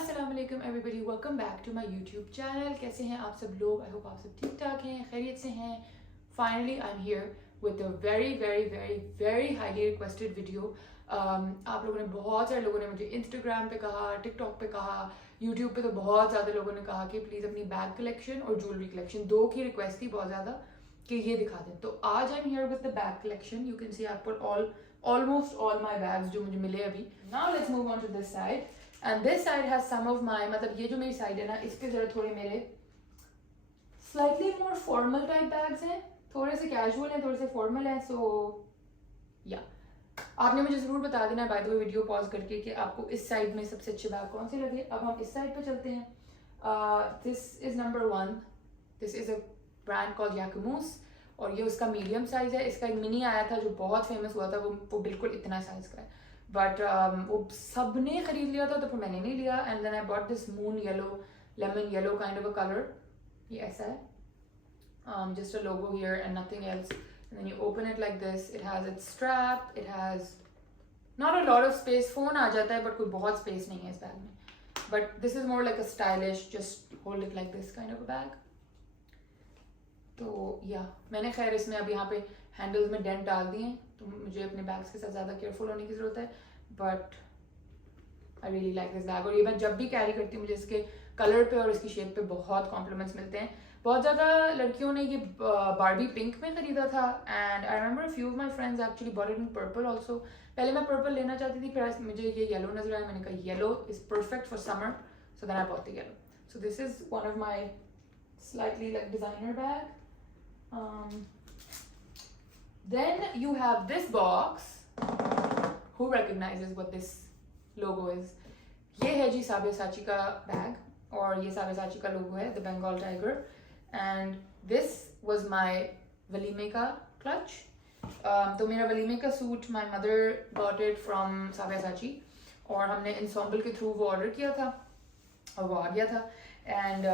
अस्सलाम वालेकुम everybody, welcome back to my YouTube channel. कैसे हैं आप सब लोग? आई होप आप सब ठीक ठाक हैं, खैरियत से हैं। Finally I am here with a very very very very highly requested video. आप लोगों ने, बहुत सारे लोगों ने मुझे इंस्टाग्राम पे कहा, टिकटॉक पे कहा, यूट्यूब पे तो बहुत ज़्यादा लोगों ने कहा कि प्लीज़ अपनी बैग कलेक्शन और ज्वेलरी कलेक्शन, दो की रिक्वेस्ट थी बहुत ज़्यादा कि ये दिखा दें। तो आज I am here with the bag collection. You can see I put almost all my bags जो मुझे मिले अभी। Now let's move on to this side and this side has some of my, मतलब ये जो मेरी साइड है ना, इस पे जरा थोड़े मेरे slightly more formal type bags हैं, थोड़े से कैजुअल हैं, थोड़े से फॉर्मल हैं। सो या आपने मुझे जरूर बता देना by the way video pause करके कि आपको इस साइड में सबसे अच्छे बैग कौन से लगे। अब हम इस साइड पे चलते हैं। This is number 1। This is a brand called याकमूस और ये उसका मीडियम साइज है। इसका एक मिनी आया था जो बहुत फेमस हुआ था, वो बिल्कुल इतना साइज का है, बट वो सब ने खरीद लिया था तो फिर मैंने नहीं लिया। And then I bought this moon yellow, lemon yellow kind of a colour. ये ऐसा है, just a logo here and nothing else. And then you open it like this. It has its strap. It has not a lot of space. Phone आ जाता है but कोई बहुत space नहीं है इस बैग में. But this is more like a stylish, just hold it like this kind of a bag. तो या मैंने खैर इसमें अब यहाँ पे हैंडल्स में डेंट डाल दिए हैं, तो मुझे अपने बैग्स के साथ ज़्यादा केयरफुल होने की ज़रूरत है। But I really like this bag और ये मैं जब भी कैरी करती हूँ मुझे इसके कलर पे और इसकी शेप पे बहुत कॉम्प्लीमेंट्स मिलते हैं। बहुत ज़्यादा लड़कियों ने ये बारबी पिंक में ख़रीदा था and I remember few of my friends actually bought it in purple also. पहले मैं पर्पल लेना चाहती थी, फिर मुझे ये येलो नजर आया, मैंने कहा yellow is perfect for summer, so then I bought the yellow. So this is one of my slightly like designer bag. Then you have this box. Who recognizes what this logo is? ये है जी साबेसाची का bag और ये साबेसाची का logo है, the Bengal tiger. And this was my वलीमे का clutch. तो मेरा वलीमे का suit my mother got it from Sabyasachi और हमने इंसॉम्बल के थ्रू वो ऑर्डर किया था और वो आ गया था। And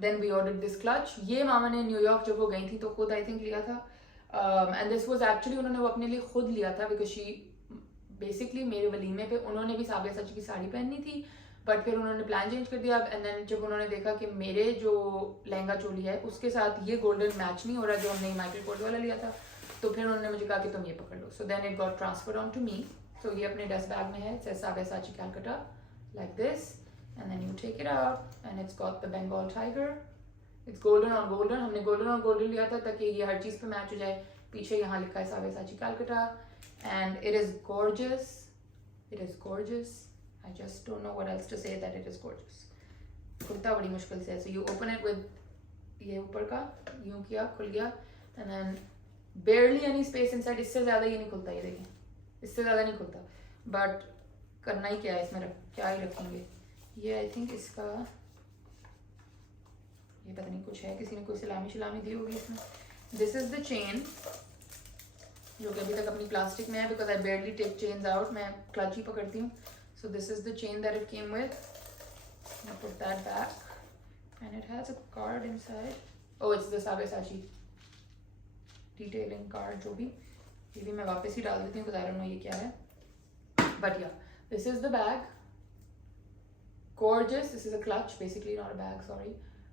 then we order this clutch. ये मामा ने न्यूयॉर्क जब वो गई थी तो खुद आई थिंक लिया था। एंड दिस वाज एक्चुअली उन्होंने वो अपने लिए खुद लिया था बिकॉज शी बेसिकली मेरे वलीमे पे उन्होंने भी साबिया-साची की साड़ी पहननी थी, बट फिर उन्होंने प्लान चेंज कर दिया। एंड देन जब उन्होंने देखा कि मेरे जो लहंगा चोली है उसके साथ ये गोल्डन मैच नहीं हो रहा जो हमने माइकल कोर्स वाला लिया था, तो फिर उन्होंने मुझे कहा कि तुम ये पकड़ लो। So then it got transferred on to me. तो ये अपने डस्ट बैग में है, it's Sabyasachi Calcutta like this. And then you take it out and it's got the Bengal tiger. It's golden on golden. हमने golden on golden लिया था ताकि ये हर चीज़ पे मैच हो जाए। पीछे यहाँ लिखा है साबिया-साची Calcutta and it is gorgeous. It is gorgeous. I just don't know what else to say that it is gorgeous. खुलता बड़ी मुश्किल से है। So you open it with ये ऊपर का यूँ किया, खुल गया and then barely any space inside. इससे ज़्यादा ये नहीं खुलता, ये देखें, इससे ज़्यादा नहीं खुलता। But करना ही क्या है इसमें, क्या ही रखेंगे। ये आई थिंक इसका ये पता नहीं कुछ है, किसी ने कोई सलामी दी होगी इसमें। दिस इज द चेन जो कि अभी तक अपनी प्लास्टिक में है because I barely take chains out, मैं क्लच ही पकड़ती हूँ। So this is the chain that it came with. I put that back and it has a card inside. Oh, it's the Sabyasachi detailing card. जो भी, ये भी मैं वापस ही डाल देती हूँ बिकॉज आई डोंट नो ये क्या है। बट या this is the bag. Gorgeous. This is a clutch, basically not a bag, sorry.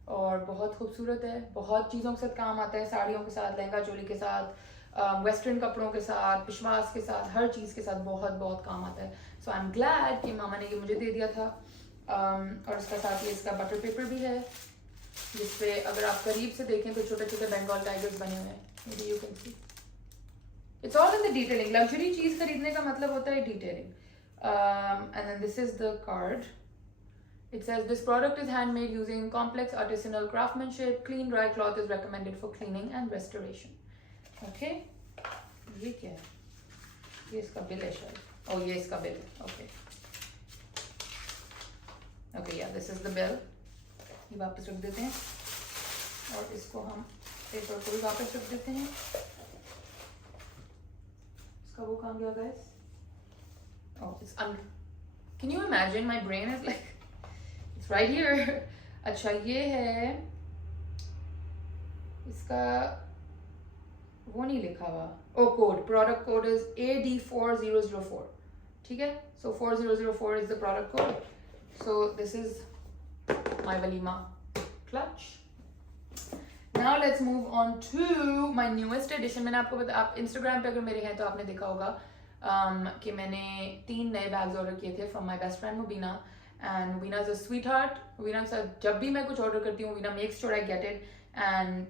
और बहुत खूबसूरत है, बहुत चीज़ों के साथ काम आता है, साड़ियों के साथ, लहंगा चोली के साथ, वेस्टर्न कपड़ों के साथ, पिशवास के साथ, हर चीज़ के साथ बहुत बहुत काम आता है। सो आई एम ग्लैड कि मामा ने ये मुझे दे दिया था। और उसका साथ ये इसका बटर पेपर भी है जिसपे अगर आप करीब से देखें तो छोटे छोटे बंगाल टाइगर्स बने हुए हैं। Maybe you can see. It's all in the detailing. Luxury चीज़ खरीदने का मतलब होता है detailing. And then this is the card. It says this product is handmade using complex artisanal craftsmanship. Clean dry cloth is recommended for cleaning and restoration. Okay. ये क्या है? ये इसका बिल है शायद। Oh, ये इसका बिल है। Okay. Okay, yeah, this is the bill. ये वापस रख देते हैं और इसको हम पेपर को भी वापस रख देते हैं। इसका वो कहाँ गया guys? Oh, it's under. Can you imagine? My brain is like. Right here. अच्छा, ये है इसका वो नहीं लिखा हुआ। Oh code, product code is AD4004। ठीक है, so 4004 is the product code So this is my Walima clutch. Now let's move on to my newest edition. मैंने आपको बता, आप Instagram पे अगर मेरे हैं तो आपने देखा होगा कि मैंने 3 नए बैग्स ऑर्डर किए थे from my best friend Mubina. And Mubina is a sweetheart. Mubina से जब भी मैं कुछ ऑर्डर करती हूँ, Mubina makes sure I get it. And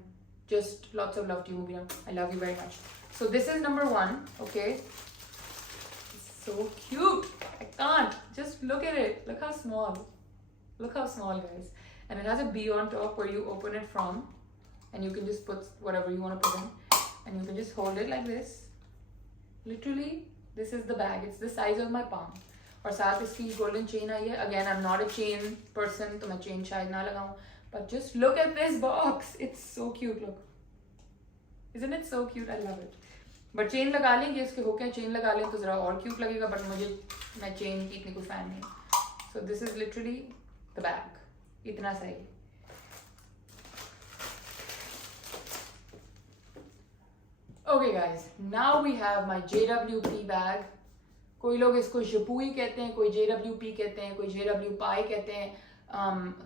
just lots of love to you, Mubina. I love you very much. So this is number 1. Okay. So cute. I can't. Just look at it. Look how small. Look how small, guys. And it has a B on top where you open it from. And you can just put whatever you want to put in. And you can just hold it like this. Literally, this is the bag. It's the size of my palm. और साथ इसकी golden chain आई है. Again, I'm not a chain person, तो मैं chain शायद ना लगाऊं. But just look at this box. It's so cute. Look. Isn't it so cute? I love it. But chain लगा लेंगे, इसके होके chain लगा लें तो ज़रा और cute लगेगा. But मैं chain की इतनी कोई fan नहीं. So this is literally the bag. इतना सा ही. Okay guys, now we have my JWP bag. कोई लोग इसको जपूई कहते हैं, कोई JWP कहते हैं, कोई JW पाई कहते हैं.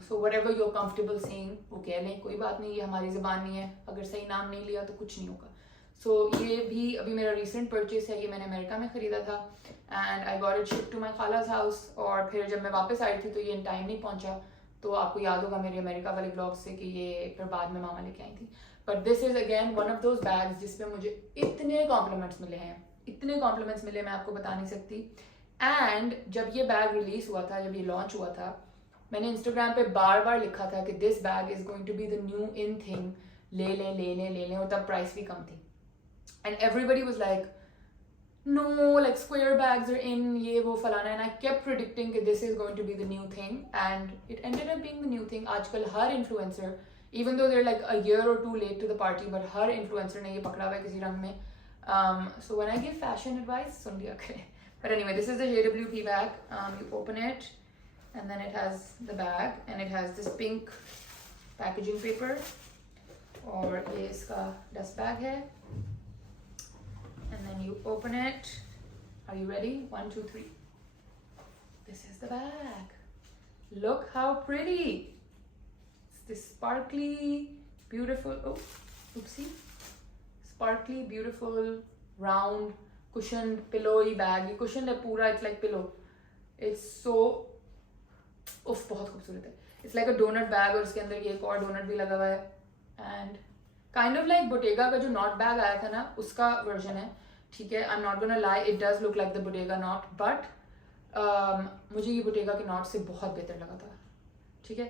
So whatever you're comfortable saying, वो कह लें, कोई बात नहीं, ये हमारी ज़बान नहीं है. अगर सही नाम नहीं लिया तो कुछ नहीं होगा. So ये भी अभी मेरा recent purchase है, ये मैंने अमेरिका में ख़रीदा था. And I got it shipped to my खाला's house. और फिर जब मैं वापस आई थी तो ये in time नहीं पहुंचा. तो आपको याद होगा मेरे अमेरिका वाले ब्लॉग से कि ये फिर बाद में मामा लेके आई थी. But this is again one of those bags जिसपे मुझे इतने compliments मिले हैं, इतने compliments मिले मैं आपको बता नहीं सकती. And जब ये बैग रिलीज हुआ था, जब ये लॉन्च हुआ था, मैंने इंस्टाग्राम पे बार बार लिखा था कि this bag is going to be the new in thing. ले लें और तब प्राइस भी कम थी. And everybody was like no, like square bags are in, ये वो फलाना. And I kept predicting that this is going to be the new thing, and it ended up being the new thing. आजकल हर influencer, even though they're like a year or 2 late to the party, but her influencer ने ये पकड़ा हुआ है किसी रंग में. So when I give fashion advice, सुन लिया करें. But anyway, this is the JWP bag. You open it, and then it has the bag, and it has this pink packaging paper. और ये इसका dust bag है. And then you open it. Are you ready? 1, 2, 3. This is the bag. Look how pretty. It's this sparkly, beautiful. Oh, oopsie. Sparkly, beautiful, round, cushioned, pillowy bag. ये cushioned है पूरा. It's like pillow. It's so. उफ, बहुत खूबसूरत है. It's like a donut bag और इसके अंदर ये एक और donut भी लगा हुआ है. And kind of like Bottega का जो knot bag आया था ना, उसका version है. ठीक है, I'm not gonna lie, it does look like the Bottega knot, but मुझे ये Bottega के knot से बहुत बेहतर लगा था. ठीक है,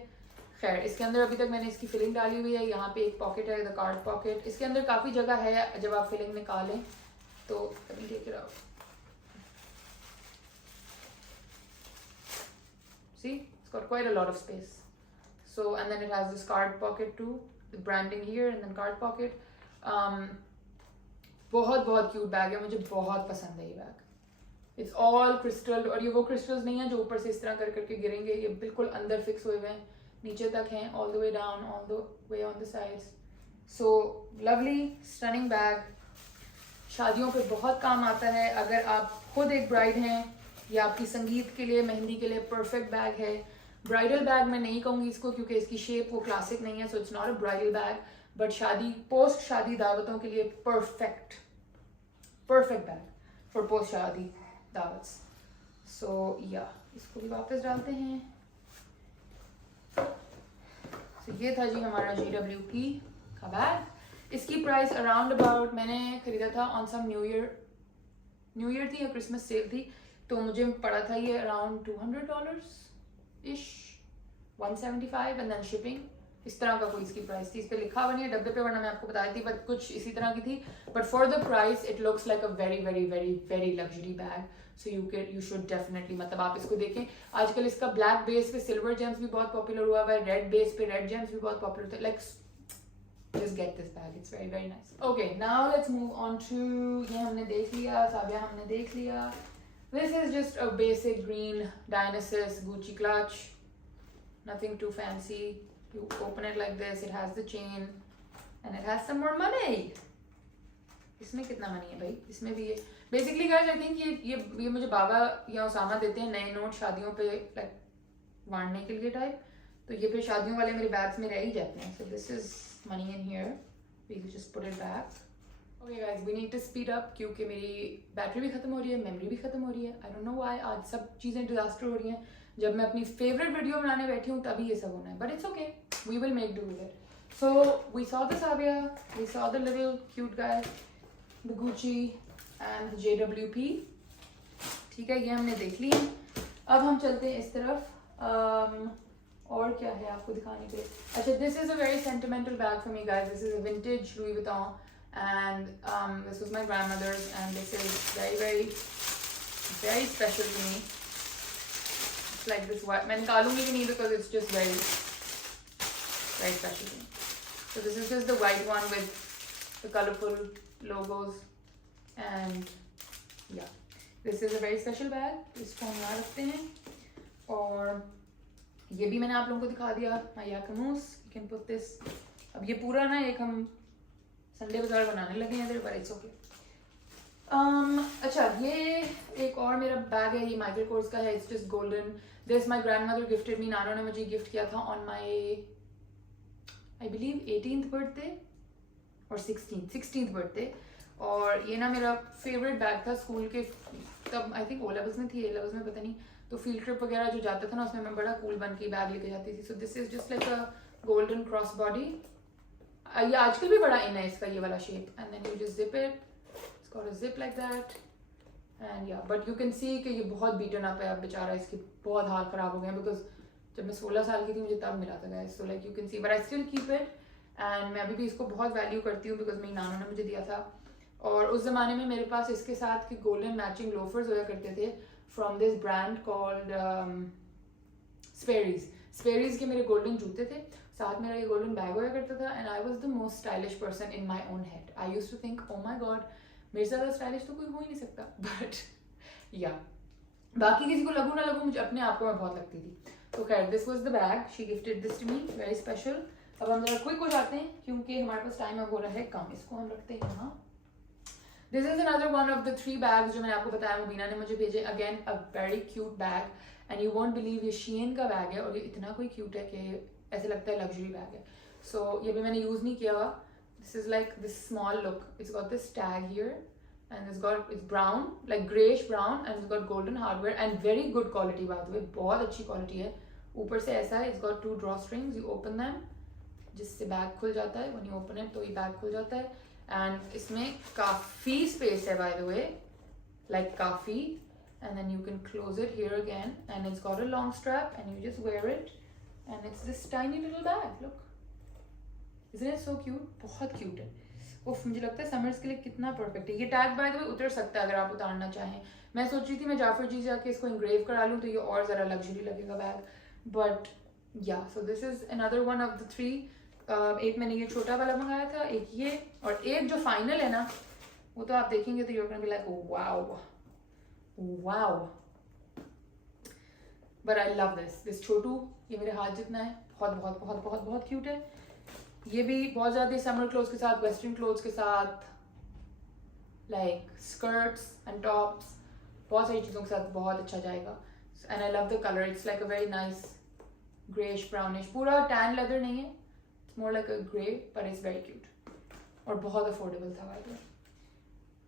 खैर इसके अंदर अभी तक मैंने इसकी फिलिंग डाली हुई है. यहाँ पे एक पॉकेट है, द कार्ड पॉकेट. इसके अंदर काफ़ी जगह है जब आप फिलिंग निकालें तो. अभी take it out. See, it's got quite a lot of space. So, and then it has this card pocket too, the branding here and then card pocket. बहुत क्यूट बैग है, मुझे बहुत पसंद है ये बैग. इट्स ऑल क्रिस्टल, और ये वो क्रिस्टल्स नहीं है जो ऊपर से इस तरह करके गिरेंगे. ये बिल्कुल अंदर फिक्स हुए हुए हैं, नीचे तक हैं, all the way down, all the way on the sides. So lovely stunning bag. शादियों पे बहुत काम आता है. अगर आप खुद एक ब्राइड हैं या आपकी संगीत के लिए, मेहंदी के लिए परफेक्ट बैग है. ब्राइडल बैग मैं नहीं कहूँगी इसको क्योंकि इसकी शेप वो क्लासिक नहीं है, so it's not a bridal bag. But शादी, पोस्ट शादी दावतों के लिए परफेक्ट बैग फॉर पोस्ट शादी दावत्स. सो या इसको भी वापस डालते हैं. so, ये था जी हमारा JWP का बैग. इसकी प्राइस अराउंड अबाउट, मैंने खरीदा था ऑन सम न्यू ईयर थी या क्रिसमस सेल थी, तो मुझे पड़ा था ये अराउंड $200 इश, 175 एंड देन शिपिंग. इस तरह का कोई इसकी प्राइस थी. इस पे लिखा हुआ नहीं है डब्बे पे, वरना मैं आपको बताई थी, बट कुछ इसी तरह की थी. But for the price it looks like a very very very very luxury bag. So you should definitely, मतलब आप इसको देखें. आजकल इसका ब्लैक बेस पे सिल्वर जेम्स भी बहुत पॉपुलर हुआ है, रेड बेस पे रेड जेम्स भी बहुत पॉपुलर थे. Like just get this bag, it's very very nice. Okay, now let's move on to, ये हमने देख लिया, साबिया हमने देख लिया. This is just a basic green Dionysus Gucci clutch, nothing too fancy. You open it like this, it has the chain and it has some more money. इसमें कितना money है भाई, इसमें भी ये basically guys I think ये मुझे बाबा या उसामा देते हैं नए नोट शादियों पे, like वाड़ने के लिए टाइप, तो ये फिर शादियों वाले मेरे बैग्स में रह ही जाते हैं. So this is money in here, we can just put it back. Okay guys, we need to speed up क्योंकि मेरी बैटरी भी खत्म हो रही है, मेमोरी भी खत्म हो रही है. आई डोंट नो व्हाई, आज सब चीज़ें डिजास्टर हो रही हैं. जब मैं अपनी फेवरेट वीडियो बनाने बैठी हूँ तभी ये सब होना है, but it's okay, we will make do with it. So we saw the Savia, we saw the little cute guy, the Gucci and the JWP. ठीक है, ये हमने देख ली. अब हम चलते हैं इस तरफ. और क्या है आपको दिखाने के लिए? अच्छा, this is a very sentimental bag for me guys. This is a vintage Louis Vuitton and this was my grandmother's and this is very very very special to me. It's like this white, मैं निकालूंगी भी नहीं because it's just very very special to me. So this is just the white one with the colorful logos and yeah, this is a very special bag. इसको हम यहाँ रखते हैं. और ये भी मैंने आप लोगों को दिखा दिया. My Jacquemus, you can put this. अब ये पूरा ना एक हम संडे बाजार बनाने लगे हैं इधर, but it's okay. अच्छा, ये एक और मेरा बैग है, ये माइकल कोर्स का है. It's just golden. This my grandmother gifted me. नानो ने मुझे गिफ्ट किया था on my I believe 18th birthday और 16th birthday. और ये ना मेरा फेवरेट बैग था स्कूल के, तब आई थिंक O levels में थी, A levels में पता नहीं. तो फील्ड ट्रिप वगैरह जो जाता था ना, उसमें मैं बड़ा कूल बन के बैग लेके जाती थी. So this is just like a golden crossbody. ये आजकल भी बड़ा इन है इसका ये वाला shape. And then you just zip it, it's got a zip like that. And yeah, but you can see कि ये बहुत बीटन अप है अब बेचारा, इसके बहुत हाल खराब हो गए हैं. बिकॉज जब मैं 16 साल की थी मुझे तब मिला था guys. So like you can C, but I still keep it. And मैं अभी भी इसको बहुत वैल्यू करती हूँ बिकॉज मेरी नानू ने मुझे दिया था. और उस ज़माने में मेरे पास इसके साथ के गोल्डन मैचिंग लोफर्स होया करते थे फ्रॉम दिस ब्रांड कॉल्ड स्पेरीज. स्पेरीज के मेरे गोल्डन जूते थे, साथ मेरा ये गोल्डन बैग होया करता था. And I was the most stylish person in my own head. I use to think oh my god, मेरे से ज़्यादा स्टाइलिश तो कोई हो ही नहीं सकता. बट या, बाकी किसी को लगू ना लगू, मुझे अपने आप को मैं बहुत लगती थी. तो खैर, this was the bag, she gifted this to me, very special. अब हम जरा क्विक हो जाते हैं क्योंकि हमारे पास टाइम अब हो रहा है कम. इसको हम रखते हैं यहाँ. This is another one of the 3 bags जो मैंने आपको बताया मुबीना ने मुझे भेजे. Again a very cute bag and you won't believe ये शीन का बैग है और ये इतना कोई क्यूट है कि ऐसे लगता है लग्जरी बैग है. सो ये भी मैंने यूज नहीं किया हुआ. This is like this small look. It's got this tag here and it's brown, like grayish brown, and it's got golden hardware and very good quality by the way. बहुत अच्छी quality है. ऊपर से ऐसा है, it's got 2 drawstrings, you open them, जिससे bag खुल जाता है. when you open it तो ये बैग खुल जाता है. and इसमें काफ़ी स्पेस है by the way, like काफ़ी. and then you can close it here again and it's got a long strap and you just wear it and it's this tiny little bag. look, isn't it so cute? बहुत cute है. उफ, मुझे लगता है summers के लिए कितना perfect है. ये टैग बाय द वे उतर सकता है अगर आप उतारना चाहें. मैं सोच रही थी मैं जाफर जी जाके इसको इंग्रेव करा लूँ तो ये और ज़रा लग्जरी लगेगा बैग. बट या, सो this is another one of the 3. एक मैंने ये छोटा वाला मंगाया था, एक ये, और एक जो फाइनल है ना वो तो आप देखेंगे तो you're gonna be like wow wow. But I love this छोटू. ये मेरे हाथ जितना है. बहुत बहुत बहुत बहुत बहुत क्यूट है. ये भी बहुत ज़्यादा समर क्लोथ्स के साथ, वेस्टर्न क्लोथ्स के साथ, लाइक स्कर्ट्स एंड टॉप्स, बहुत सारी चीज़ों के साथ बहुत अच्छा जाएगा. And I love the colour. It's like a very nice greyish brownish. पूरा टैन लेदर नहीं है, it's more like a grey, but it's very cute और बहुत अफोर्डेबल था.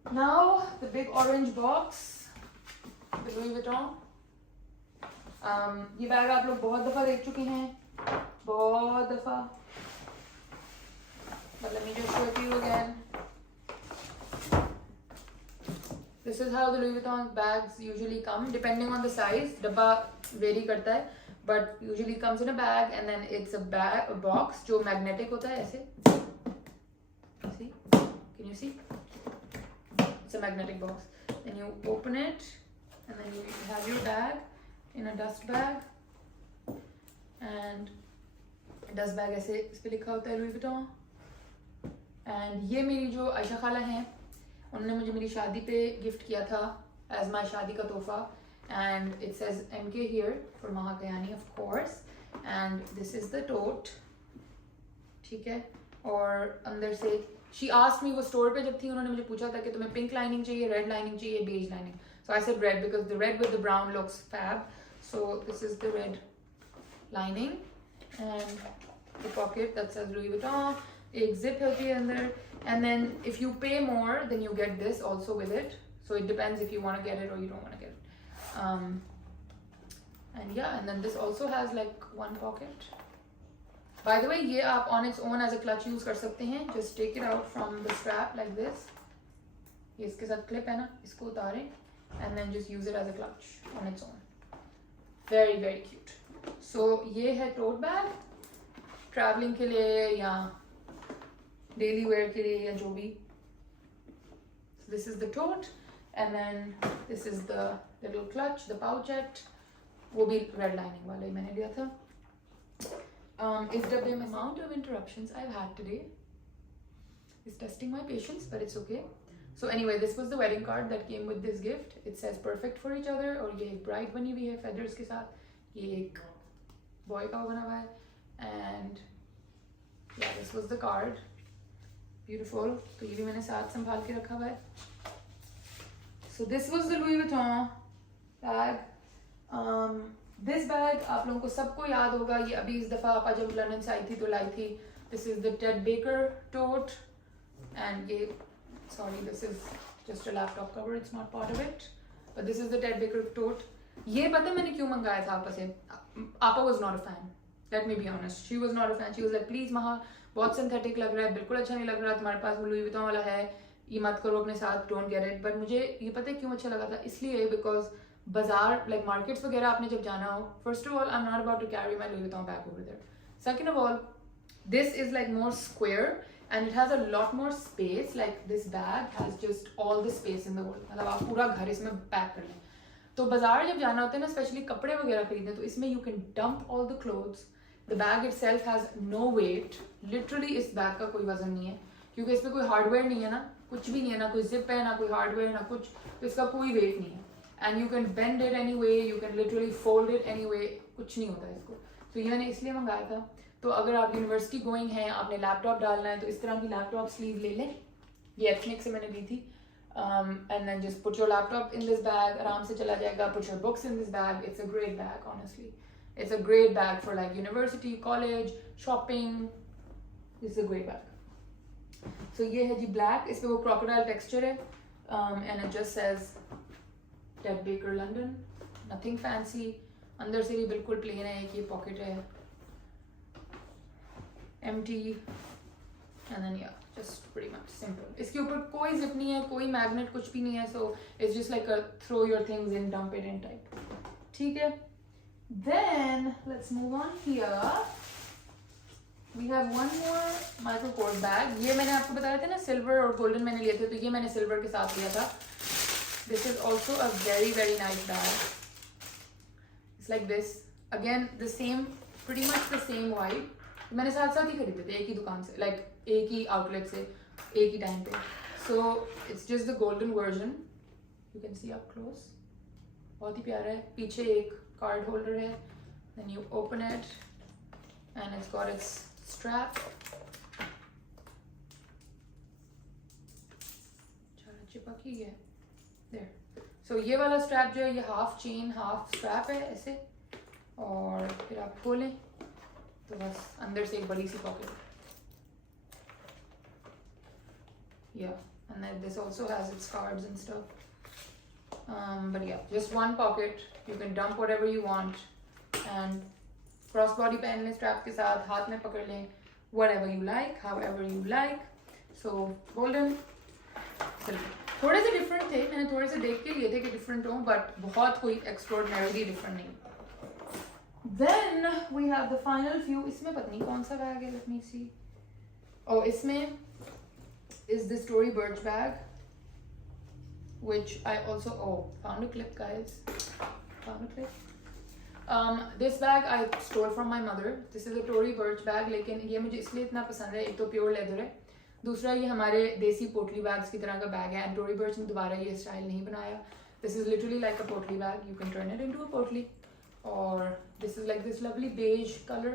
Now the big orange box, the Louis Vuitton. ये bag आप लोग बहुत दफ़ा देख चुके हैं, बहुत दफ़ा. But let me just show it to you again. This is how the Louis Vuitton bags usually come, depending on the size. डब्बा vary करता है, but usually comes in a bag and then it's a box जो magnetic होता है ऐसे. See? Can you see? It's a magnetic box. Then you open it and then you have your bag in a dust bag. And dust bag ऐसे इस पे लिखा होता है Louis Vuitton. एंड ये मेरी जो आयशा खाला हैं उन्होंने मुझे मेरी शादी पे गिफ्ट किया था एज माई शादी का तोहफा. And it says MK here for Maha Kayani of course. And this is the tote. ठीक है. और अंदर से शी आस्क्ड मी, वो स्टोर पे जब थी उन्होंने मुझे पूछा था कि तुम्हें पिंक लाइनिंग चाहिए, रेड लाइनिंग चाहिए, beige lining. So I said red because the red with the brown looks fab. So this is the red lining and the pocket that says Louis Vuitton. एक zip होती है अंदर, and then if you pay more then you get this also with it, so it depends if you want to get it or you don't want to get it. And yeah, and then this also has like one pocket. By the way, ये आप on its own as a clutch use कर सकते हैं. Just take it out from the strap like this. ये इसके साथ clip है ना, इसको उतारें and then just use it as a clutch on its own. Very very cute. So ये है tote bag, traveling के लिए या daily wear के लिए या जो भी. So this is the tote, and then this is the little clutch, the pouchette. वो भी red lining वाला ही मैंने लिया था. इस डब्बे में amount of interruptions I've had today is testing my patience, but it's okay. So anyway, this was the wedding card that came with this gift. It says perfect for each other, और ये एक bride बनी हुई है feathers के साथ. ये एक boy का बना हुआ है, and yeah, this was the card. Beautiful. तो ये भी मैंने साथ संभाल के रखा हुआ है. So this was the Louis Vuitton bag. This bag आप लोगों को सबको याद होगा, ये अभी इस दफ़ा आपा जब लंदन से आई थी तो लाई थी. This is the Ted Baker tote, and ये sorry, this is just a laptop cover, it's not part of it, but this is the Ted Baker tote. ये पता है मैंने क्यों मंगाया था आपा से? आपा was not a fan. Let me be honest, she was not a fan. She was like, please महा बहुत सिंथेटिक लग रहा है, बिल्कुल अच्छा नहीं लग रहा, तुम्हारे पास लुई विटॉन वाला है, ये मत करो अपने साथ, डोंट गेट इट. बट मुझे ये पता है क्यों अच्छा लगा था, इसलिए बिकॉज बाजार लाइक मार्केट्स वगैरह आपने जब जाना हो, first of all I am not about to carry my Louis Vuitton bag over there. Second of all, this is like more square and it has a lot more space. Like this bag has just all the space in the world. मतलब आप पूरा घर इसमें pack कर लें. तो बाजार जब जाना होता है ना, स्पेशली कपड़े वगैरह खरीदने, तो इसमें you can dump all the clothes. The bag itself has no weight. Literally इस बैग का कोई वजन नहीं है, क्योंकि इसमें कोई हार्डवेयर नहीं है ना, कुछ भी नहीं है ना, कोई जिप है ना, कोई हार्डवेयर ना कुछ, तो इसका कोई वेट नहीं है. And you can bend it any way, you can literally fold it any way, कुछ नहीं होता है इसको. तो ये मैंने इसलिए मंगाया था. तो अगर आप यूनिवर्सिटी गोइंग हैं, आपने लैपटॉप डालना है, तो इस तरह की लैपटॉप स्लीव ले लें. ये एथनिक से मैंने ली थी. And then just put your laptop in this bag, आराम से चला जाएगा. Put your books in this bag. It's a great bag, honestly. It's a great bag for like university, college, shopping. This is a great bag. So ये है जी black. इस पे वो crocodile texture है, and it just says Ted Baker London. Nothing fancy. अंदर से भी बिल्कुल plain है. एक ये pocket है, empty, and then yeah, just pretty much simple. इसके ऊपर कोई zip नहीं है, कोई magnet कुछ भी नहीं है, so it's just like a throw your things in, dump it in type. ठीक है. Then let's move on here. We have one more Michael Kors bag. ये मैंने आपको बताया था ना, silver और golden मैंने लिए थे, तो ये मैंने silver के साथ लिया था. This is also a very very nice bag. It's like this. Again, the same, pretty much the same white. मैंने साथ साथ ही खरीदे थे एक ही दुकान से, like एक ही आउटलेट से, एक ही टाइम पे. So it's just the golden version. You can see up close. बहुत ही प्यारा है. पीछे एक कार्ड होल्डर है. Then you open it and it's got its strap. चिपक ही है. There. So ये वाला स्ट्रैप जो है, ये हाफ चेन हाफ स्ट्रैप है ऐसे, और फिर आप खोलें तो बस अंदर से एक बड़ी सी pocket. Yeah, and then this also has its cards and stuff. But yeah, just one pocket. You can dump whatever you want, and crossbody पहन लें strap के साथ, हाथ में पकड़ लें, whatever you like, however you like. So golden, silver. थोड़े से different थे, मैंने थोड़े से देख के लिए थे कि different हों, but बहुत कोई extraordinarily different नहीं. Then we have the final few. इसमें पता नहीं कौन सा बैग है, let me see. Oh, इसमें is this Tory Burch bag, which I also found a clip, guys. Found a clip. This bag I stole from my mother. This is a Tory Burch bag, लेकिन ये मुझे इसलिए इतना पसंद है, एक तो प्योर लेदर है, दूसरा ये हमारे देसी पोटली बैग्स की तरह का बैग है, and Tory Burch ने दोबारा ये स्टाइल नहीं बनाया. This is literally like a potli bag. You can turn it into a potli. और this is like this lovely beige color.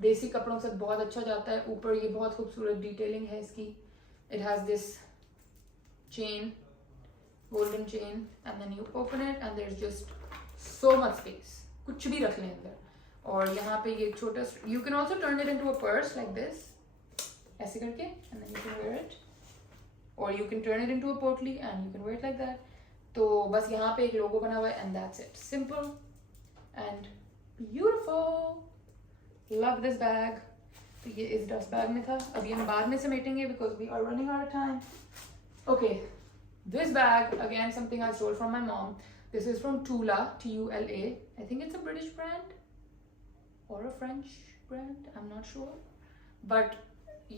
देसी कपड़ों से बहुत अच्छा जाता है. ऊपर ये बहुत खूबसूरत डिटेलिंग है इसकी. It has this chain, golden chain, and then you open it and there's just so much space. कुछ भी रख लें अंदर. और यहाँ पे ये छोटा, you can also turn it into a purse like this, ऐसे करके, and then you can wear it, और you can turn it into a पोटली and you can wear it like that. तो बस यहाँ पे एक लोगो बना हुआ है and that's it. Simple and beautiful. Love this bag. तो ये इस डस्ट बैग में था, अभी हम बाद में समेटेंगे because we are running out of time. Okay, this bag again something I stole from my mom. This is from Tula, T-U-L-A. I think it's a British brand or a French brand. I'm not sure. But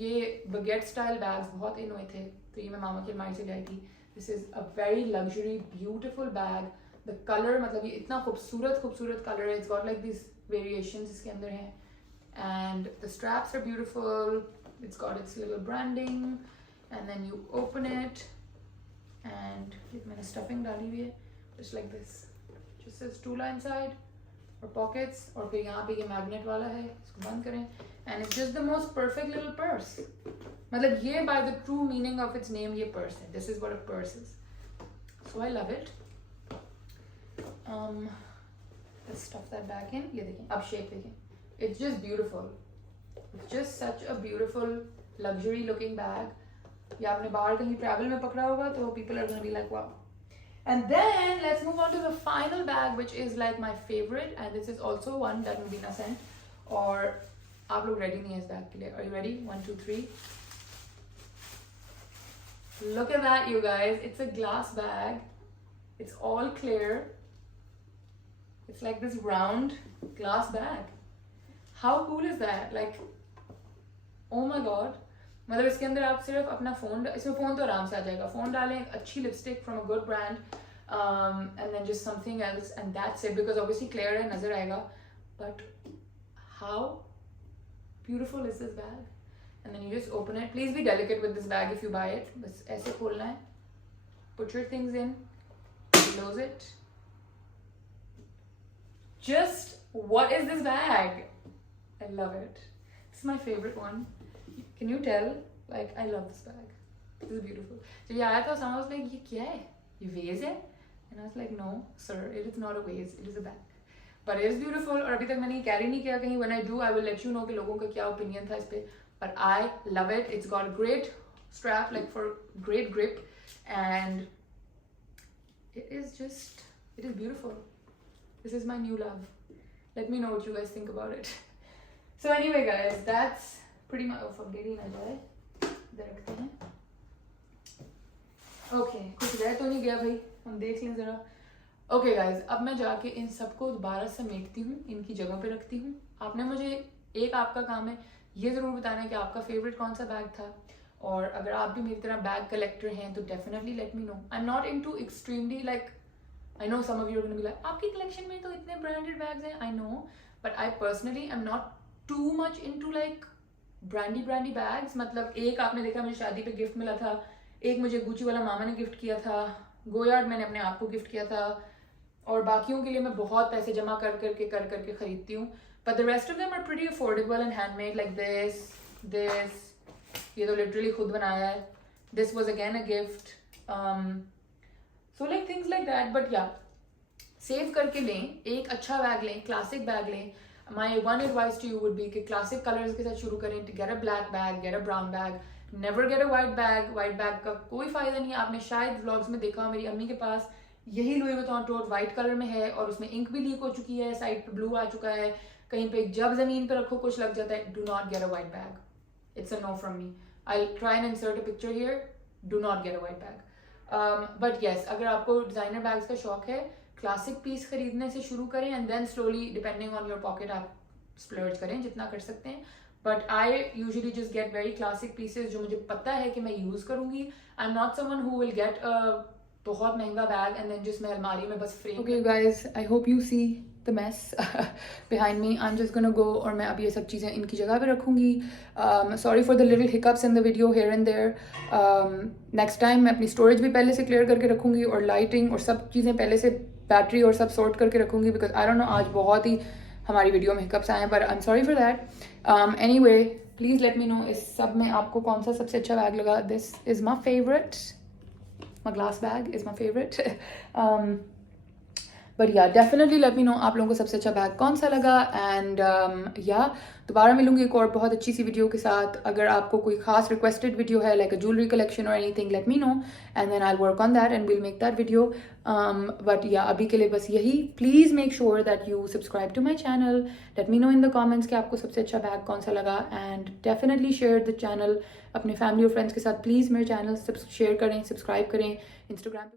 ये baguette style bags बहुत इन हुए थे, तो ये मैं मामा की अलमारी से लाई थी. This is a very luxury, beautiful bag. The color, मतलब ये इतना खूबसूरत color है. It's got like these variations इसके अंदर हैं. And the straps are beautiful. It's got its little branding. And then you open it. And मैंने stuffing डाली हुई है. Just like this, just says Tula inside, or pockets, और फिर यहाँ पे ये magnet वाला है, इसको बंद करें, and it's just the most perfect little purse. मतलब ये by the true meaning of its name ये purse है. This is what a purse is. So I love it. Let's stuff that back in. ये देखें, अब shape देखें. It's just beautiful. It's just such a beautiful luxury looking bag. या आपने बाहर कहीं travel में पकड़ा होगा तो people are gonna be like wow. And then let's move on to the final bag, which is like my favorite, and this is also one that Mubina sent. और आप लोग ready नहीं हैं इस bag के लिए? Are you ready? 1, 2, 3. Look at that, you guys! It's a glass bag. It's all clear. It's like this round glass bag. How cool is that? Like, oh my god! मतलब इसके अंदर आप सिर्फ अपना फ़ोन, इसमें phone तो आराम से आ जाएगा. फ़ोन डालें, अच्छी lipstick from a good brand, and then just something else and that's it, because obviously clear है, नज़र आएगा. But how beautiful is this bag. And then you just open it. Please be delicate with this bag if you buy it. बस ऐसे खोलना है, put your things in, close it. Just what is this bag? I love it. This is my favourite one. Can you tell? Like, I love this bag. This is beautiful. जब ये आया था, someone was like, ये क्या है? ये vase है? And I was like, no, sir, it is not a vase. It is a bag. But it is beautiful. और अभी तक मैंने carry नहीं किया कहीं. When I do, I will let you know कि लोगों का क्या opinion था इस पे. But I love it. It's got a great strap, like for great grip, and it is beautiful. This is my new love. Let me know what you guys think about it. So anyway, guys, that's pretty much. Oh, fuck, देरी ना जाए, इधर रखते हैं. Okay, कुछ रह तो नहीं गया भाई, हम देख लें ज़रा. ओके गाइज, अब मैं जाके इन सबको दोबारा समेटती हूँ, इनकी जगह पे रखती हूँ. आपने मुझे एक, आपका काम है ये ज़रूर बताना है कि आपका फेवरेट कौन सा बैग था. और अगर आप भी मेरी तरह बैग कलेक्टर हैं तो definitely let me know. I am not into extremely like, I know some of you are gonna be like, आपकी कलेक्शन में तो इतने ब्रांडेड बैग्स हैं. I know, but I personally am not too much into like brandy bags. मतलब एक आपने देखा मुझे शादी पे गिफ्ट मिला था, एक मुझे गुची वाला मामा ने गिफ्ट किया था, गोयार्ड मैंने अपने आप को गिफ्ट किया था, और बाकियों के लिए मैं बहुत पैसे जमा कर करके खरीदती हूँ. But the rest of them are pretty affordable and handmade, like this ये तो लिटरली खुद बनाया है. This was again a gift. So like things like that. But yeah, save करके लें, एक अच्छा बैग लें, क्लासिक बैग लें. My one advice to you would be कि classic colors के साथ शुरू करें. To get a black bag, get a brown bag, never get a white bag. White bag का कोई फायदा नहीं है. आपने शायद vlogs में देखा, मेरी अम्मी के पास यही Louis Vuitton टोट वाइट कलर में है और उसमें इंक भी लीक हो चुकी है, साइड पे ब्लू आ चुका है, कहीं पे जब जमीन पे रखो कुछ लग जाता है. Do not get a white bag. It's a no from me. I'll try and insert a picture here. Do not get a white bag. But yes, अगर आपको डिजाइनर बैग्स का शौक है, क्लासिक पीस खरीदने से शुरू करें and then slowly depending on your pocket आप स्प्लर्ज करें जितना कर सकते हैं. But I usually just get very classic pieces जो मुझे पता है कि मैं यूज करूंगी. I am not someone who will get बहुत महंगा बैग एंड देन जस्ट मैं अलमारी में बस frame. Okay guys, I hope you see the mess behind me. I am just gonna go, और मैं अब ये सब चीज़ें इनकी जगह पे रखूंगी. Sorry for the little hiccups in the video here and there. Next time मैं अपनी स्टोरेज भी पहले से क्लियर करके रखूंगी और लाइटिंग और सब चीज़ें पहले से, बैटरी और सब सॉर्ट करके रखूंगी, बिकॉज आई डोंट नो आज बहुत ही हमारी वीडियो में हिकअप्स आए हैं, पर I am sorry for that. Anyway, please let me no इस सब में आपको कौन सा सबसे अच्छा बैग लगा. This is my favourite. My glass bag is my favorite. But या डेफिनेटली लेट मी नो आप लोगों को सबसे अच्छा बैग कौन सा लगा। एंड या दोबारा मिलूंगी एक और बहुत अच्छी सी वीडियो के साथ। अगर आपको कोई खास रिक्वेस्टेड वीडियो है लाइक अ ज्वेलरी कलेक्शन और anything, let me know and then I work on that and will make that video. But yeah अभी के लिए बस यही, please make sure that you subscribe to my channel, let me know in the comments कि आपको सबसे अच्छा bag कौन सा लगा। And definitely share the channel अपने फैमिली और फ्रेंड्स के साथ। प्लीज़ मेरे चैनल शेयर करें, सब्सक्राइब करें। इंस्टाग्राम